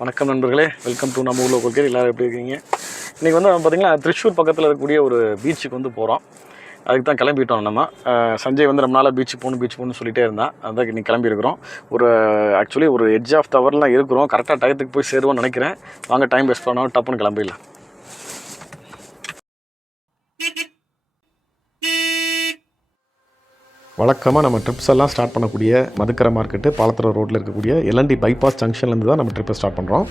வணக்கம் நண்பர்களே, welcome to நம்ம ஊரில் கோகே. எல்லோரும் எப்படி இருக்கீங்க? இன்றைக்கி வந்து பார்த்திங்கன்னா திருச்சூர் பக்கத்தில் இருக்கக்கூடிய ஒரு பீச்சுக்கு வந்து போகிறோம். அதுக்கு தான் கிளம்பிட்டோம். நம்ம சஞ்சய் வந்து ரொம்ப நாளாக பீச்சு போகணும்னு சொல்லிகிட்டே இருந்தான். அதுதான் இன்றைக்கி கிளம்பியிருக்கிறோம். ஆக்சுவலி ஒரு எட்ஜ் ஆஃப் டவர்லாம் இருக்கிறோம். கரெக்டாக டயத்துக்கு போய் சேருவோம்னு நினைக்கிறேன். வாங்க, டைம் வேஸ்ட் பண்ணாமல் டப்புன்னு கிளம்பிடலாம். வழக்கமாக நம்ம ட்ரிப்ஸ் எல்லாம் ஸ்டார்ட் பண்ணக்கூடிய மதுக்கரை மார்க்கெட்டு பாலத்தூர் ரோட்டில் இருக்கக்கூடிய எல்என்டி பைபாஸ் ஜங்ஷன்லேருந்து தான் நம்ம ட்ரிப்பை ஸ்டார்ட் பண்ணுறோம்.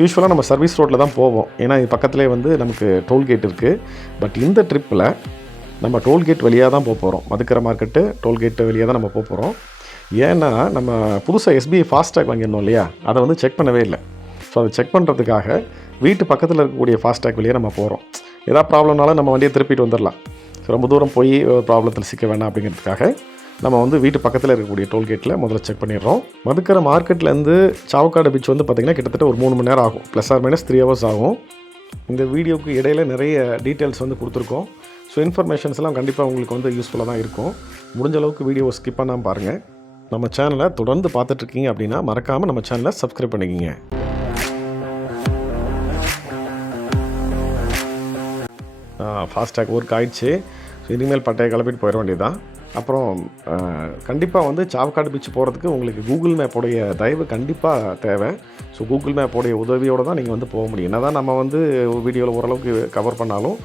யூஸ்வலாக நம்ம சர்வீஸ் ரோட்டில் தான் போவோம், ஏன்னா இது பக்கத்துலேயே வந்து நமக்கு டோல்கேட் இருக்குது. பட் இந்த ட்ரிப்பில் நம்ம டோல்கேட் வழியாக தான் போக போகிறோம். மதுக்கரை மார்க்கெட்டு டோல்கேட்டு வழியாக தான் நம்ம போக போகிறோம். ஏன்னா நம்ம புதுசாக எஸ்பிஐ ஃபாஸ்டேக் வாங்கியிருந்தோம் இல்லையா, அதை வந்து செக் பண்ணவே இல்லை. ஸோ அதை செக் பண்ணுறதுக்காக வீட்டு பக்கத்தில் இருக்கக்கூடிய ஃபாஸ்டேக் வழியாக நம்ம போகிறோம். ஏதாவது ப்ராப்ளம்னாலும் நம்ம வண்டியை திருப்பிட்டு வந்துடலாம். ரொம்ப தூரம் போய் ப்ராப்ளத்தில் சிக்க வேணாம் அப்படிங்கிறதுக்காக நம்ம வந்து வீட்டு பக்கத்தில் இருக்கக்கூடிய டோல்கேட்டில் முதல்ல செக் பண்ணிடுறோம். மதுக்கரை மார்க்கெட்லேருந்து சாவக்காடு பீச் வந்து பார்த்திங்கன்னா கிட்டத்தட்ட ஒரு 3 மணி நேரம் ஆகும், +or- 3 ஹவர்ஸ் ஆகும். இந்த வீடியோவுக்கு இடையில் நிறைய டீட்டெயில்ஸ் வந்து கொடுத்துருக்கோம். ஸோ இன்ஃபர்மேஷன்ஸ்லாம் கண்டிப்பாக உங்களுக்கு வந்து யூஸ்ஃபுல்லாக தான் இருக்கும். முடிஞ்ச அளவுக்கு வீடியோவை ஸ்கிப் பண்ணாமல் பாருங்கள். நம்ம சேனலை தொடர்ந்து பார்த்துட்ருக்கீங்க அப்படின்னா மறக்காமல் நம்ம சேனலை சப்ஸ்கிரைப் பண்ணிக்கிங்க. ஃபாஸ்டேக் ஒர்க் ஆகிடுச்சு. ஸோ இனிமேல் பட்டையை கிளப்பிட்டு போயிட வேண்டியதுதான். அப்புறம் கண்டிப்பாக வந்து சாவக்காடு பீச் போகிறதுக்கு உங்களுக்கு கூகுள் மேப்போடைய தயவு கண்டிப்பாக தேவை. ஸோ கூகுள் மேப்போடைய உதவியோடு தான் நீங்கள் வந்து போக முடியும். என்ன தான் நம்ம வந்து வீடியோவில் ஓரளவுக்கு கவர் பண்ணாலும்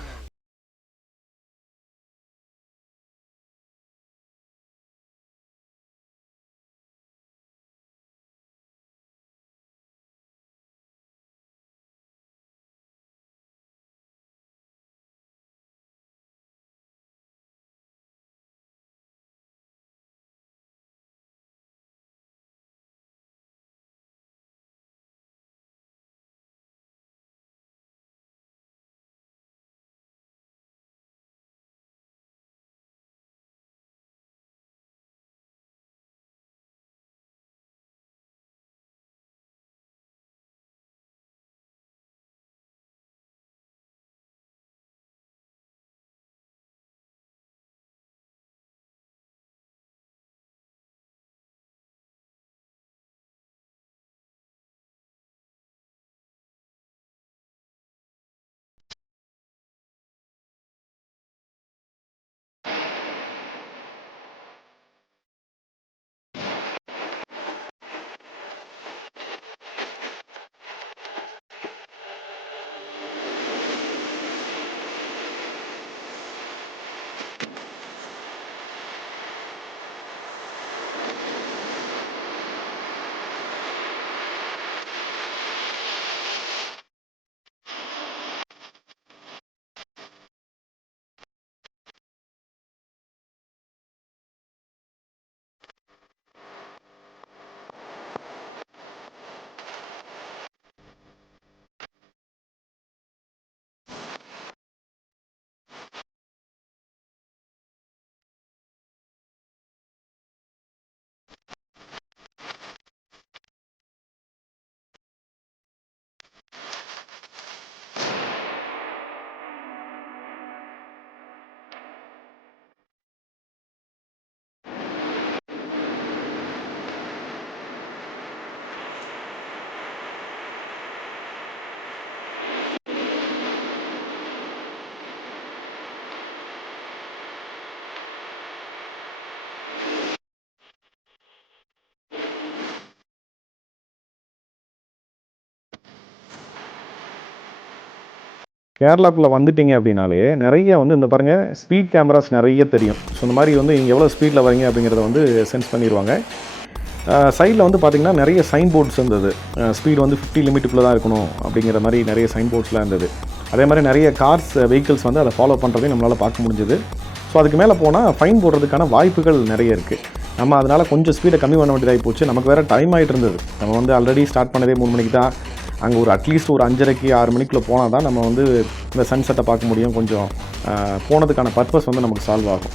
கேரளாக்குள்ளே வந்துட்டிங்க அப்படின்னாலே நிறைய வந்து இந்த பாருங்கள் ஸ்பீட் கேமராஸ் நிறைய தெரியும். ஸோ இந்த மாதிரி வந்து இங்கே எவ்வளோ ஸ்பீடில் வரீங்க அப்படிங்கிறத வந்து சென்ஸ் பண்ணிடுவாங்க. சைடில் வந்து பார்த்திங்கன்னா நிறைய சைன் போர்ட்ஸ் இருந்தது. ஸ்பீடு வந்து 50 லிமிட்டுக்குள்ளே தான் இருக்கணும் அப்படிங்கிற மாதிரி நிறைய சைன் போர்ட்ஸ்லாம் இருந்தது. அதே மாதிரி நிறைய கார்ஸ் வெஹிக்கிள்ஸ் வந்து அதை ஃபாலோ பண்ணுறதையும் நம்மளால் பார்க்க முடிஞ்சுது. ஸோ அதுக்கு மேலே போனால் ஃபைன் போடுறதுக்கான வாய்ப்புகள் நிறைய இருக்குது. நம்ம அதனால் கொஞ்சம் ஸ்பீடை கம்மி பண்ண வேண்டியதாகி போச்சு. நமக்கு வேறு டைம் ஆகிட்டு இருந்தது. நம்ம வந்து ஆல்ரெடி ஸ்டார்ட் பண்ணதே 3 மணிக்கு தான். அங்கே ஒரு அட்லீஸ்ட் ஒரு 5:30 6 மணிக்குள்ளே போனால் தான் நம்ம வந்து இந்த சன்செட்டை பார்க்க முடியும். கொஞ்சம் போனதுக்கான பர்பஸ் வந்து நமக்கு சால்வ் ஆகும்.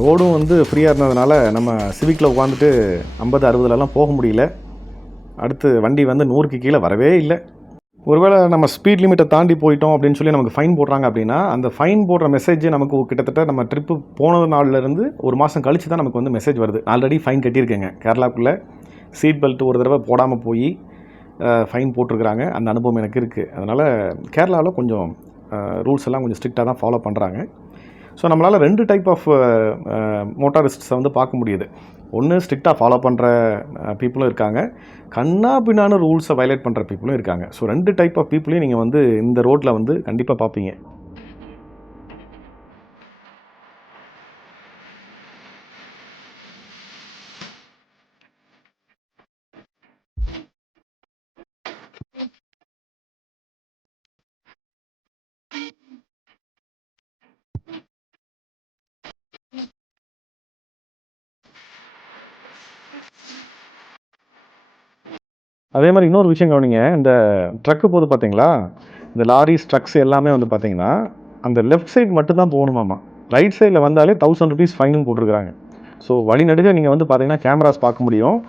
ரோடும் வந்து ஃப்ரீயாக இருந்ததுனால நம்ம சிவிக்கில் உட்காந்துட்டு 50 60லலாம் போக முடியல. அடுத்து வண்டி வந்து 100க்கு கீழே வரவே இல்லை. ஒருவேளை நம்ம ஸ்பீட் லிமிட்டை தாண்டி போயிட்டோம் அப்படின்னு சொல்லி நமக்கு ஃபைன் போடுறாங்க அப்படின்னா, அந்த ஃபைன் போடுற மெசேஜ் நமக்கு கிட்டத்தட்ட நம்ம ட்ரிப்பு போனது நாள்லேருந்து ஒரு மாதம் கழித்து தான் நமக்கு வந்து மெசேஜ் வருது. ஆல்ரெடி ஃபைன் கட்டியிருக்கேங்க கேரளாக்குள்ளே. சீட் பெல்ட் ஒரு தடவை போடாமல் போய் ஃபைன் போட்டிருக்கிறாங்க. அந்த அனுபவம் எனக்கு இருக்குது. அதனால் கேரளாவில் கொஞ்சம் ரூல்ஸ் எல்லாம் கொஞ்சம் ஸ்ட்ரிக்டாக தான் ஃபாலோ பண்ணுறாங்க. ஸோ நம்மளால் 2 டைப் ஆஃப் மோட்டாரிஸ்ட்ஸை வந்து பார்க்க முடியுது. ஒன்று ஸ்ட்ரிக்டாக ஃபாலோ பண்ணுற பீப்புளும் இருக்காங்க, கண்ணா பின்னான ரூல்ஸை வயலேட் பண்ணுற பீப்புளும் இருக்காங்க. ஸோ 2 டைப் ஆஃப் பீப்புளையும் நீங்கள் வந்து இந்த ரோட்டில் வந்து கண்டிப்பாக பார்ப்பீங்க. அதே மாதிரி இன்னொரு விஷயம் கவனிங்க. இந்த ட்ரக்கு போது பார்த்தீங்களா, இந்த லாரிஸ் ட்ரக்ஸ் எல்லாமே வந்து பார்த்தீங்கன்னா அந்த லெஃப்ட் சைடு மட்டும் தான் போகணுமாமா. ரைட் சைடில் வந்தாலே ₹1000 ஃபைனும் போட்டிருக்கிறாங்க. ஸோ வழிநெடுக நீங்கள் வந்து பார்த்தீங்கன்னா கேமராஸ் பார்க்க முடியும்.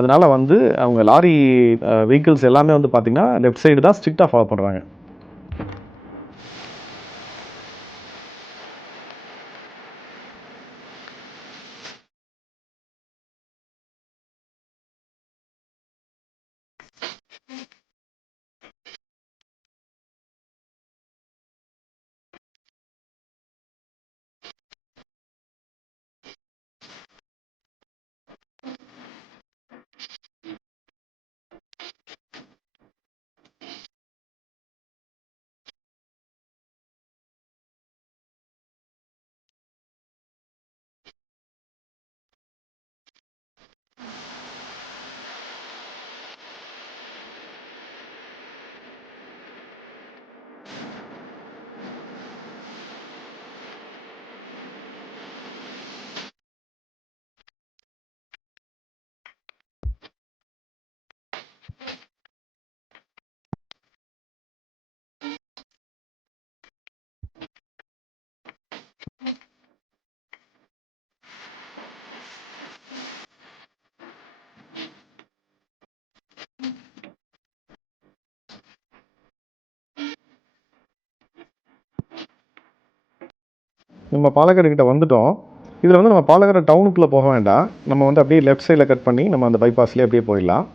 அதனால் வந்து அவங்க லாரி வெஹிக்கிள்ஸ் எல்லாமே வந்து பார்த்தீங்கன்னா லெஃப்ட் சைடு தான் ஸ்ட்ரிக்டாக ஃபாலோ பண்ணுறாங்க. நம்ம பாலக்காடு கிட்ட வந்துட்டோம். இதில் வந்து நம்ம பாலக்காடு டவுனுக்குள்ளே போக வேண்டாம். நம்ம வந்து அப்படியே லெஃப்ட் சைடில் கட் பண்ணி நம்ம அந்த பைபாஸ்லேயே அப்படியே போயிடலாம்.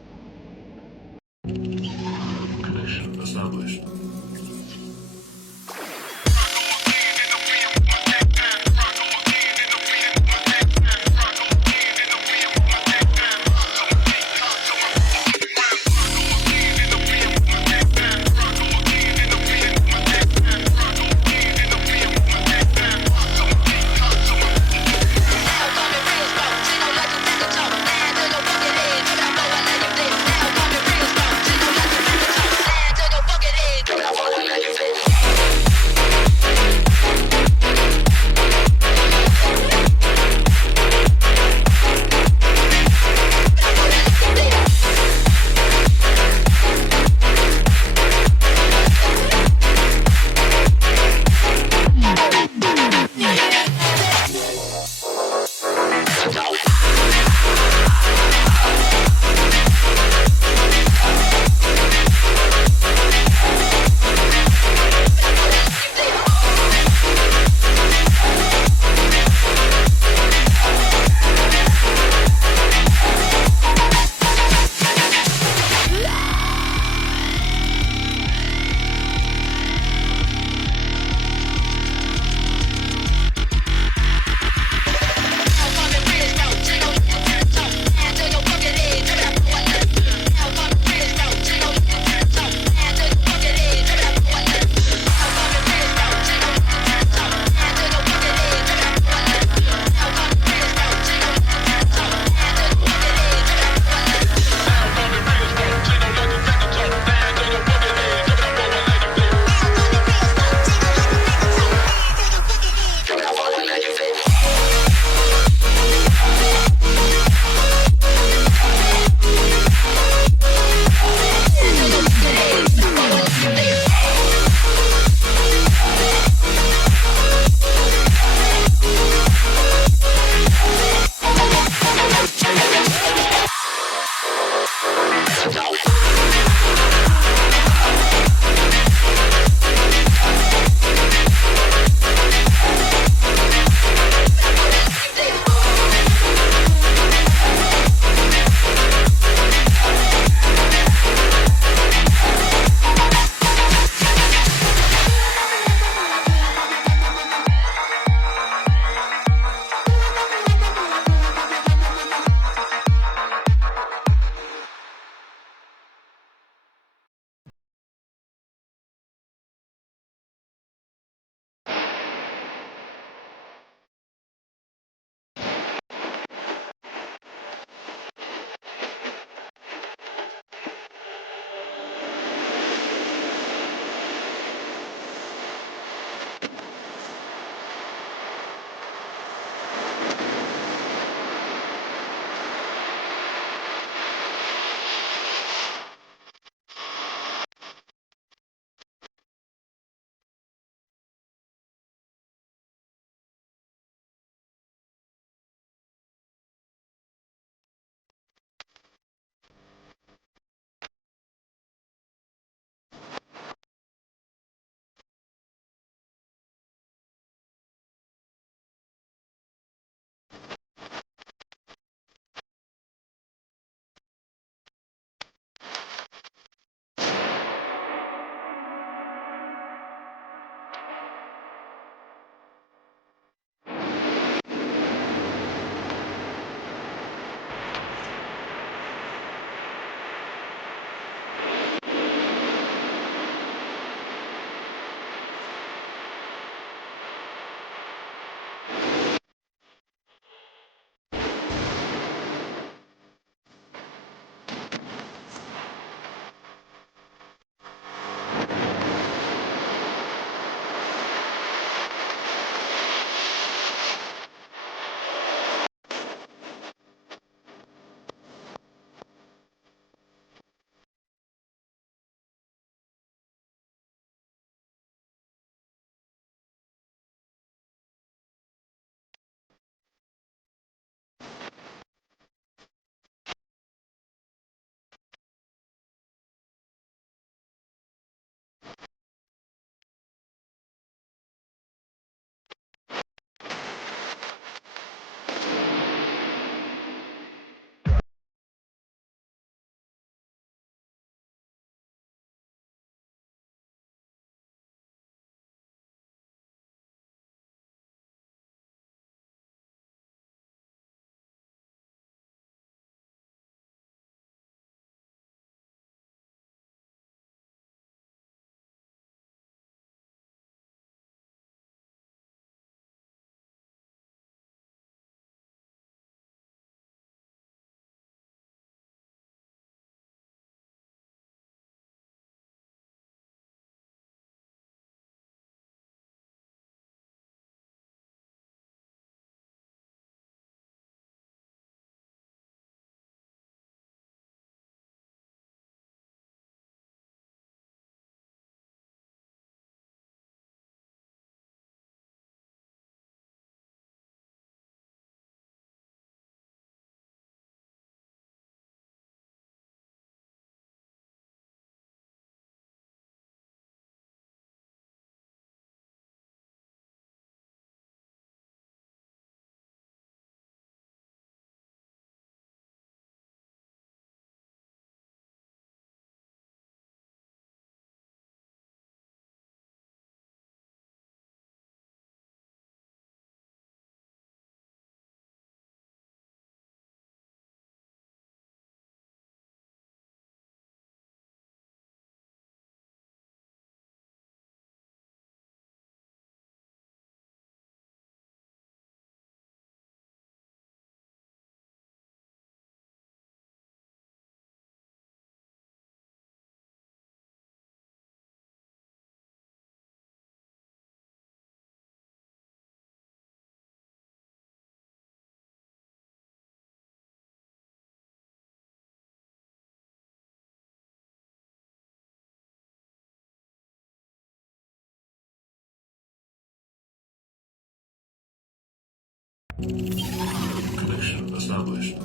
Connection established.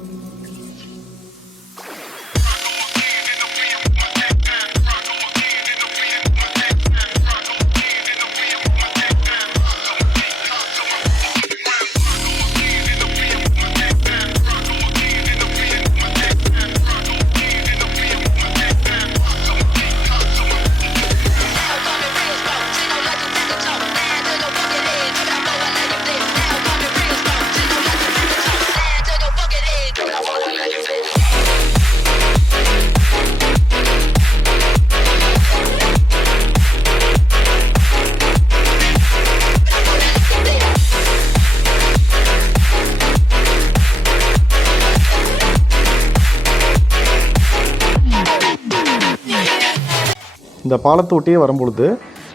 இந்த பாலத்தை ஒட்டியே வரும்பொழுது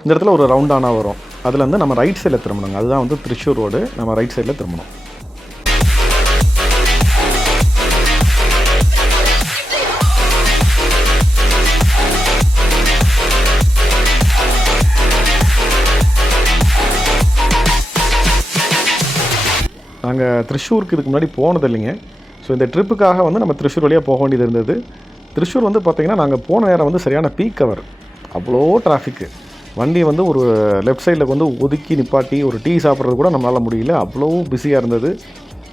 இந்த இடத்துல ஒரு ரவுண்டானா வரும். அதில் வந்து நம்ம ரைட் சைடில் திரும்பணுங்க. அதுதான் வந்து திருச்சூர் ரோடு. நம்ம ரைட் சைடில் திரும்பணும். நாங்கள் திருச்சூருக்கு இதுக்கு முன்னாடி போனது இல்லைங்க. ஸோ இந்த ட்ரிப்புக்காக வந்து நம்ம திருச்சூர் வழியாக போக வேண்டியது இருந்தது. திருச்சூர் வந்து பார்த்திங்கன்னா நாங்கள் போன நேரம் வந்து சரியான பீக் ஹவர். அவ்வளோ டிராஃபிக்கு. வண்டி வந்து ஒரு லெஃப்ட் சைடில் வந்து ஒதுக்கி நிப்பாட்டி ஒரு டீ சாப்பிட்றது கூட நம்மளால் முடியல. அவ்வளோ பிஸியாக இருந்தது.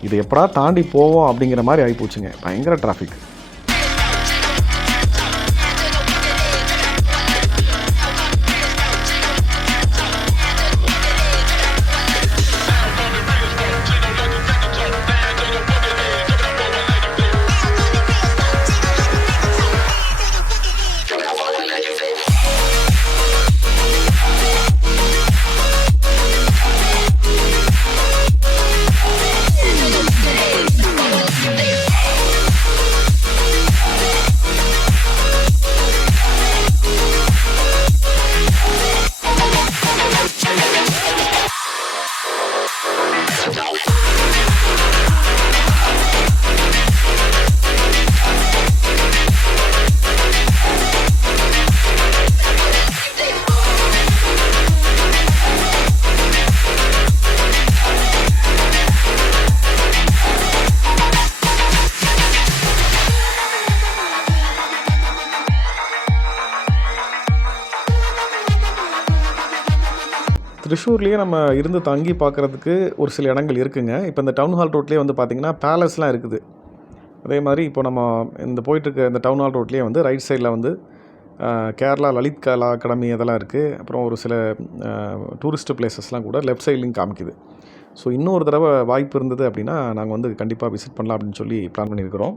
இது எப்படா தாண்டி போவோம் அப்படிங்கிற மாதிரி ஆகிப்போச்சுங்க. பயங்கர டிராஃபிக். திருச்சூர்லேயே நம்ம இருந்து தங்கி பார்க்குறதுக்கு ஒரு சில இடங்கள் இருக்குதுங்க. இப்போ இந்த டவுன் ஹால் ரோட்லேயே வந்து பார்த்திங்கன்னா பேலஸ்லாம் இருக்குது. அதே மாதிரி இப்போ நம்ம இந்த போயிட்டுருக்க இந்த டவுன் ஹால் ரோட்லேயே வந்து ரைட் சைடில் வந்து கேரளா லலித் கலா அகாடமி அதெல்லாம் இருக்குது. அப்புறம் ஒரு சில டூரிஸ்ட் பிளேசஸ்லாம் கூட லெஃப்ட் சைட்லேயும் காமிக்குது. ஸோ இன்னொரு தடவை வாய்ப்பு இருந்தது அப்படின்னா நாங்கள் வந்து கண்டிப்பாக விசிட் பண்ணலாம் அப்படின்னு சொல்லி பிளான் பண்ணியிருக்கிறோம்.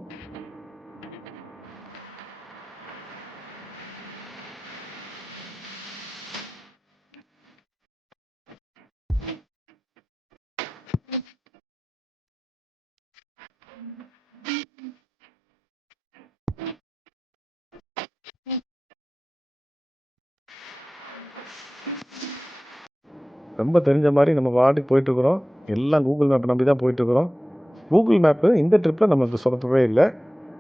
ரொம்ப தெரிஞ்ச மாதிரி நம்ம பாட்டுக்கு போயிட்டுருக்குறோம். எல்லாம் கூகுள் மேப்பை நம்பி தான் போயிட்டுருக்குறோம். கூகுள் மேப்பு இந்த ட்ரிப்பில் நமக்கு சொதப்பவே இல்லை.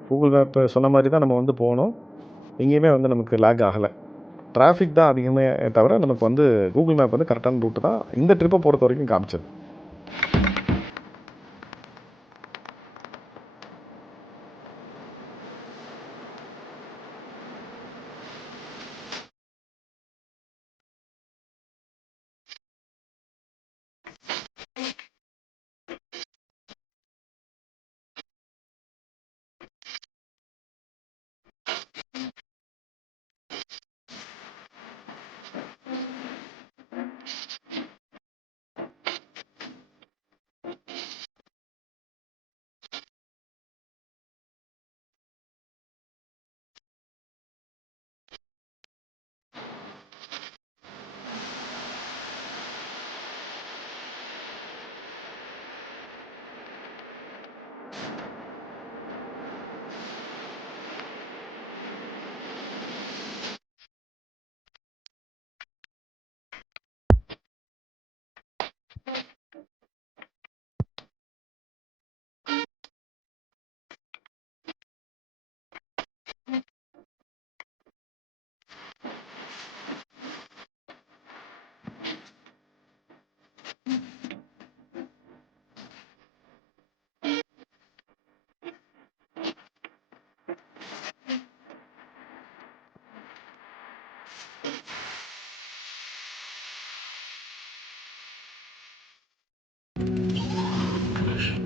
கூகுள் மேப்பு சொன்ன மாதிரி தான் நம்ம வந்து போனோம். எங்கேயுமே வந்து நமக்கு லேக் ஆகலை. டிராஃபிக் தான் அதிகமே தவிர நமக்கு வந்து கூகுள் மேப் வந்து கரெக்டான ரூட்டு தான் இந்த ட்ரிப்பை பொறுத்த வரைக்கும் காமிச்சது.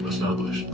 Established.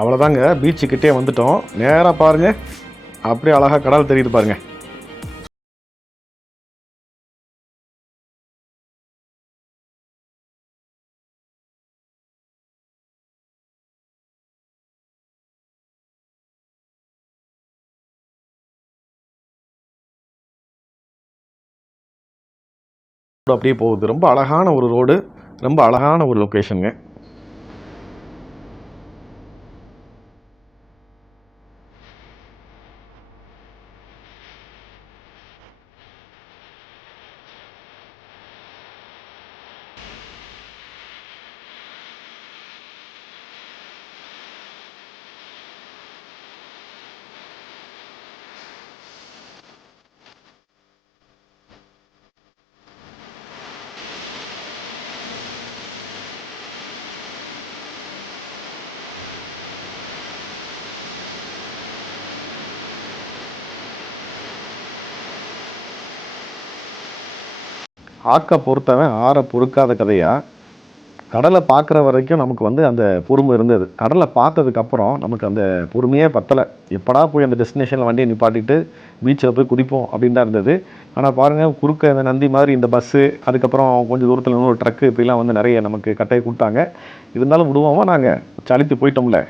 அவ்வளோதாங்க, பீச்சுக்கிட்டே வந்துட்டோம். நேராக பாருங்கள், அப்படியே அழகாக கடல் தெரியுது பாருங்கள். அப்படியே போகுது. ரொம்ப அழகான ஒரு ரோடு, ரொம்ப அழகான ஒரு லொக்கேஷனுங்க. ஆக்க பொறுத்தவன் ஆற பொறுக்காத கதையா, கடலை பார்க்குற வரைக்கும் நமக்கு வந்து அந்த பொறுமை இருந்தது. கடலை பார்த்ததுக்கப்புறம் நமக்கு அந்த பொறுமையே பத்தலை. எப்படா போய் அந்த டெஸ்டினேஷனில் வண்டியை நிப்பாட்டிட்டு பீச்சில் போய் குதிப்போம் அப்படின்னு தான் இருந்தது. ஆனால் பாருங்கள், குறுக்க இந்த நந்தி மாதிரி இந்த பஸ்ஸு, அதுக்கப்புறம் கொஞ்சம் தூரத்தில் இன்னொரு ட்ரக்கு, இப்படிலாம் வந்து நிறைய நமக்கு கட்டையை கொடுத்தாங்க. இருந்தாலும் விடுவோமா, நாங்கள் சலித்து போயிட்டோம்ல.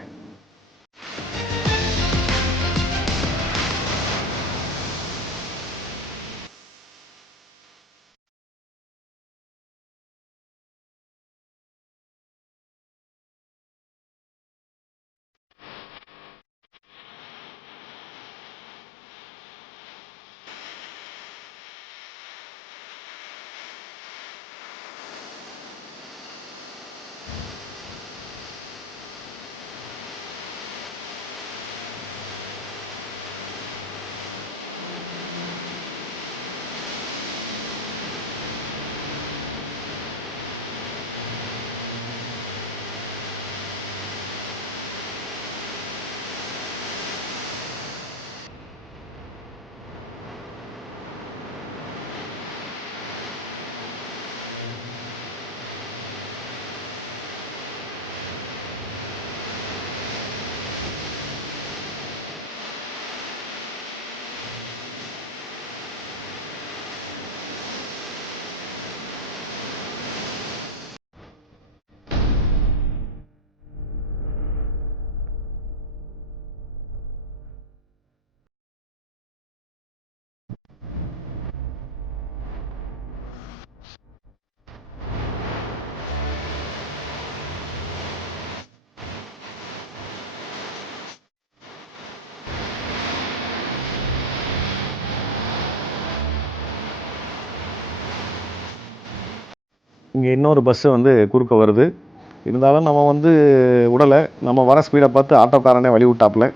இங்கே இன்னொரு பஸ்ஸு வந்து குறுக்க வருது. இருந்தாலும் நம்ம வந்து விடலை. நம்ம வர ஸ்பீடை பார்த்து ஆட்டோக்காரனே வழி விட்டாப்புல.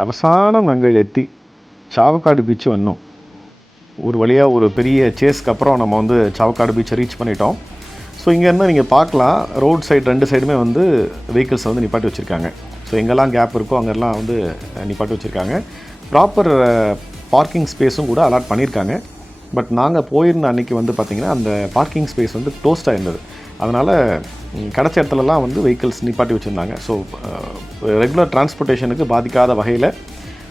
அவசானம் நாங்கள் எத்தி சாவக்காடு பீச்சு வந்தோம். ஒரு வழியாக ஒரு பெரிய சேஸ்க்கு அப்புறம் நம்ம வந்து சாவக்காடு பீச்சை ரீச் பண்ணிட்டோம். ஸோ ஸோ இங்கேருந்து நீங்கள் பார்க்கலாம் ரோட் சைடு 2 சைடுமே வந்து வெஹிக்கிள்ஸை வந்து நிப்பாட்டி வச்சுருக்காங்க. ஸோ எங்கெல்லாம் கேப் இருக்கோ அங்கெல்லாம் வந்து நிப்பாட்டி வச்சுருக்காங்க. ப்ராப்பர் பார்க்கிங் ஸ்பேஸும் கூட அலாட் பண்ணியிருக்காங்க. பட் நாங்கள் போயிருந்த அன்றைக்கி வந்து பார்த்திங்கன்னா அந்த பார்க்கிங் ஸ்பேஸ் வந்து க்ளோஸ்டாக இருந்தது. அதனால் கிடச்ச இடத்துலலாம் வந்து வெஹிக்கிள்ஸ் நிப்பாட்டி வச்சுருந்தாங்க. ஸோ ரெகுலர் டிரான்ஸ்போர்ட்டேஷனுக்கு பாதிக்காத வகையில்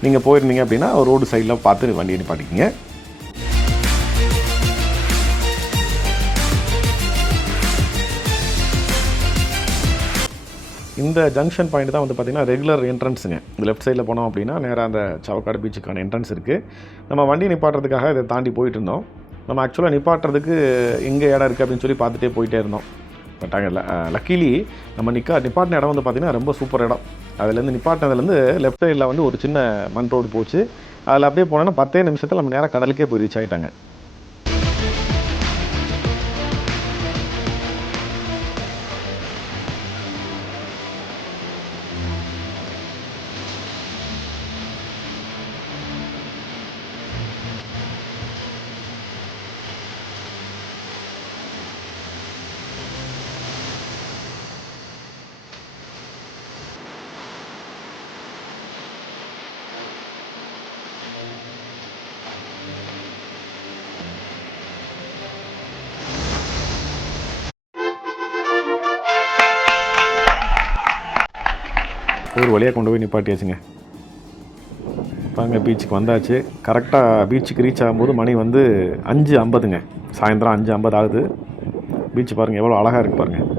நீங்கள் போயிருந்தீங்க அப்படின்னா ரோடு சைடில் பார்த்து வண்டியை நிப்பாட்டிக்கிங்க. இந்த ஜங்ஷன் பாயிண்ட் தான் வந்து பார்த்திங்கன்னா ரெகுலர் என்ட்ரன்ஸுங்க. இந்த லெஃப்ட் சைடில் போனோம் அப்படின்னா நேராக அந்த சவக்காடு பீச்சுக்கான என்ட்ரன்ஸ் இருக்குது. நம்ம வண்டி நிப்பாட்டுறதுக்காக இதை தாண்டி போயிட்டு இருந்தோம். நம்ம ஆக்சுவலாக நிப்பாட்டுறதுக்கு எங்கே இடம் இருக்குது அப்படின்னு சொல்லி பார்த்துட்டே போயிட்டே இருந்தோம். பட் அங்கே லக்கிலி நம்ம நிப்பாட்டின இடம் வந்து பார்த்திங்கன்னா ரொம்ப சூப்பர் இடம். அதுலேருந்து நிப்பாட்டினதுலேருந்து லெஃப்ட் சைடில் வந்து ஒரு சின்ன மண் ரோடு போச்சு. அதில் அப்படியே போனோன்னா 10 நிமிஷத்தில் நம்ம நேராக கடலுக்கே போய் ரீச் ஆகிட்டாங்க. ஒரு வழியாக கொண்டு போய் நிப்பாட்டியாச்சுங்க. பாருங்க பீச்சுக்கு வந்தாச்சு. கரெக்டாக பீச்சுக்கு ரீச் ஆகும்போது மணி வந்து 5:50ங்க. சாயந்தரம் 5:50 ஆகுது. பீச்சு பாருங்கள் எவ்வளோ அழகாக இருக்குது பாருங்கள்.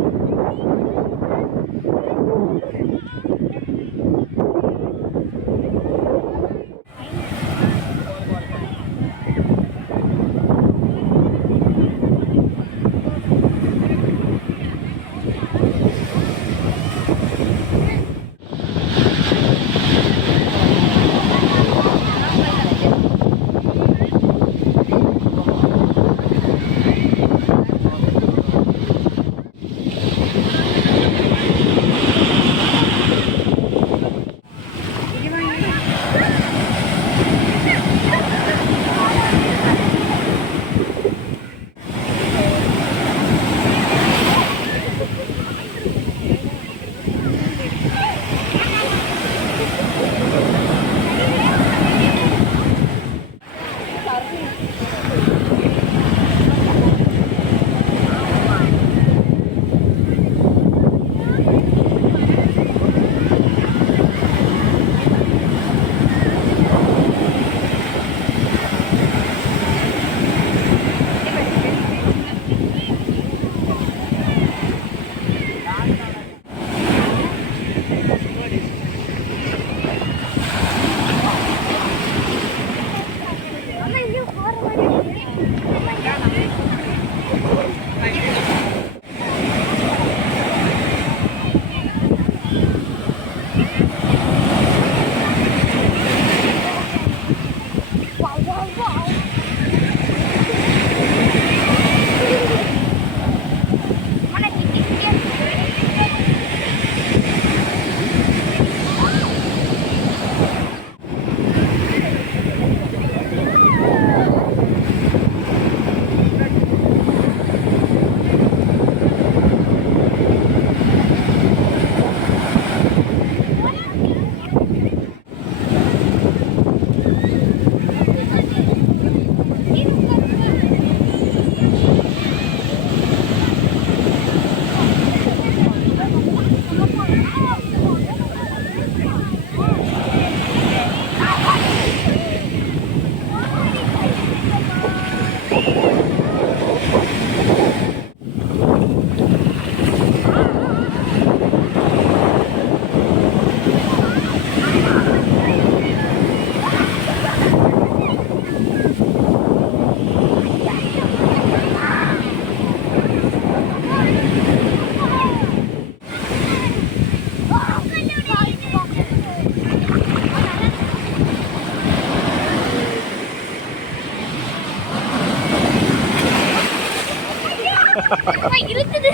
இருக்குது.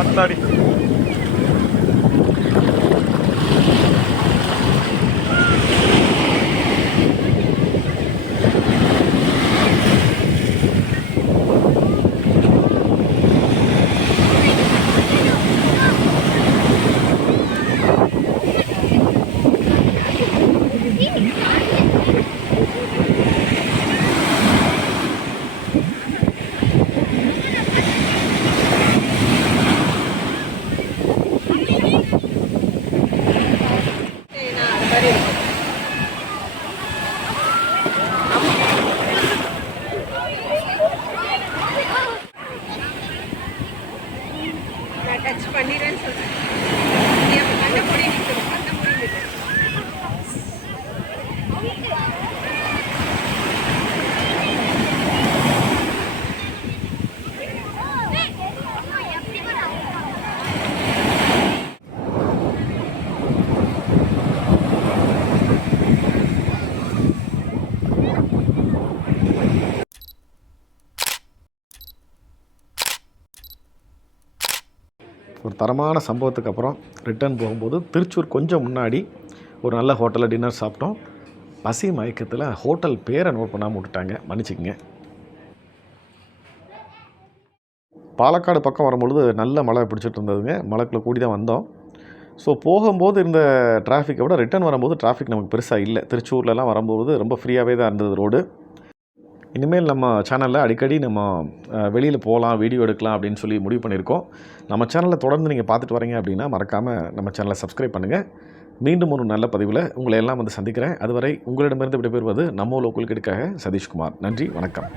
ஆத்தாடி. டச் பண்ணிடுறேன்னு சொல்றேன். கண்ண மூடி நிற்குது, கண்ண மூடி நிற்குது. ஒரு தரமான சம்பவத்துக்கு அப்புறம் ரிட்டர்ன் போகும்போது திருச்சூர் கொஞ்சம் முன்னாடி ஒரு நல்ல ஹோட்டலில் டின்னர் சாப்பிட்டோம். பசி மயக்கத்தில் ஹோட்டல் பேரை நோட் பண்ணாமல் விட்டுட்டாங்க, மன்னிச்சிக்கங்க. பாலக்காடு பக்கம் வரும்பொழுது நல்ல மழை பிடிச்சிட்டு இருந்ததுங்க. மழைக்குள்ளே கூடி தான் வந்தோம். ஸோ போகும்போது இருந்த டிராஃபிக்கை விட ரிட்டர்ன் வரும்போது டிராஃபிக் நமக்கு பெருசாக இல்லை. திருச்சூர்லலாம் வரும்போது ரொம்ப ஃப்ரீயாகவே தான் இருந்தது ரோடு. இனிமேல் நம்ம சேனலில் அடிக்கடி நம்ம வெளியில் போகலாம், வீடியோ எடுக்கலாம் அப்படின்னு சொல்லி முடிவு பண்ணியிருக்கோம். நம்ம சேனலில் தொடர்ந்து நீங்கள் பார்த்துட்டு வரீங்க அப்படின்னா மறக்காமல் நம்ம சேனலை சப்ஸ்கிரைப் பண்ணுங்கள். மீண்டும் ஒரு நல்ல பதிவில் உங்களை எல்லாம் வந்து சந்திக்கிறேன். அதுவரை உங்களிடமிருந்து விடைபெறுவது நம்ம லோக்கல் கிடுக்காக சதீஷ்குமார். நன்றி, வணக்கம்.